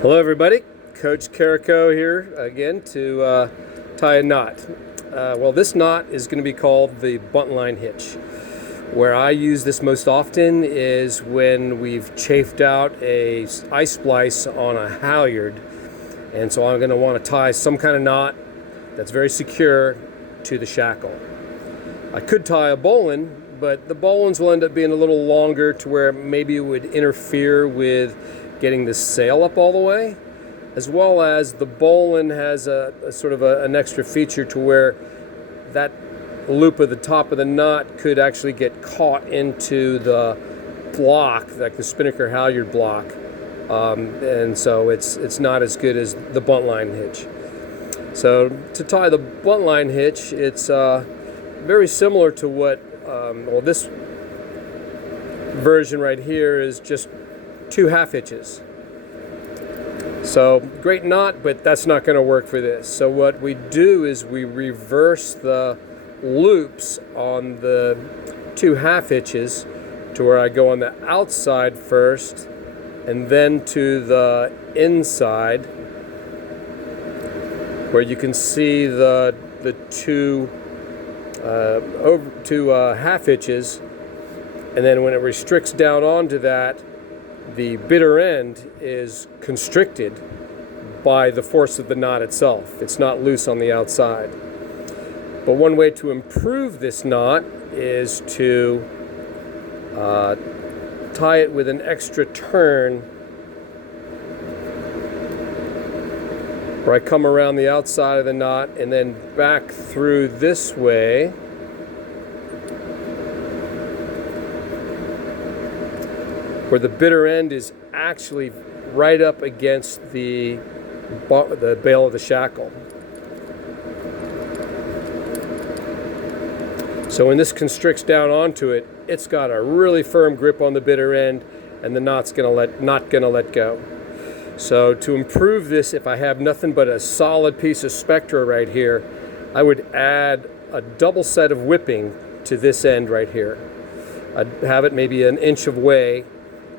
Hello everybody, Coach Carico here again to tie a knot. Well, this knot is going to be called the Buntline hitch. Where I use this most often is when we've chafed out a ice splice on a halyard, and so I'm going to want to tie some kind of knot that's very secure to the shackle. I could tie a bowline, but the bowlines will end up being a little longer to where maybe it would interfere with getting the sail up all the way, as well as the bowline has a sort of an extra feature to where that loop of the top of the knot could actually get caught into the block, like the spinnaker halyard block, and so it's not as good as the Buntline hitch. So to tie the Buntline hitch, it's very similar to what, well, this version right here is just 2 half hitches. So great knot, but that's not going to work for this. So what we do is we reverse the loops on the 2 half hitches to where I go on the outside first and then to the inside, where you can see the two half hitches, and then when it restricts down onto that, the bitter end is constricted by the force of the knot itself. It's not loose on the outside. But one way to improve this knot is to tie it with an extra turn, where I come around the outside of the knot and then back through this way, where the bitter end is actually right up against the bail of the shackle. So when this constricts down onto it, it's got a really firm grip on the bitter end, and the knot's not gonna let go. So to improve this, if I have nothing but a solid piece of Spectra right here, I would add a double set of whipping to this end right here. I'd have it maybe an inch away,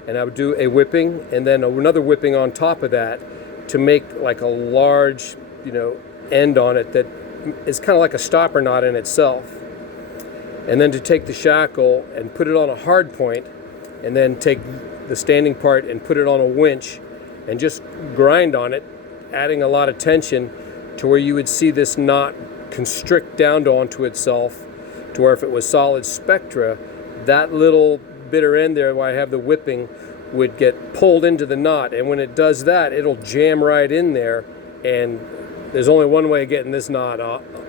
and I would do a whipping and then another whipping on top of that to make like a large, end on it that is kind of like a stopper knot in itself. And then to take the shackle and put it on a hard point, and then take the standing part and put it on a winch and just grind on it, adding a lot of tension to where you would see this knot constrict down onto itself, to where if it was solid Spectra, that little bitter end there where I have the whipping would get pulled into the knot, and when it does that, it'll jam right in there, and there's only one way of getting this knot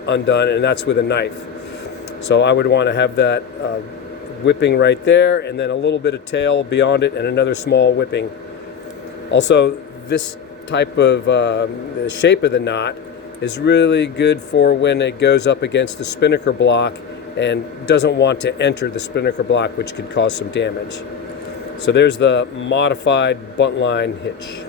undone, and that's with a knife. So I would want to have that whipping right there, and then a little bit of tail beyond it, and another small whipping. Also, this type of the shape of the knot is really good for when it goes up against the spinnaker block and doesn't want to enter the spinnaker block, which could cause some damage. So there's the modified Buntline hitch.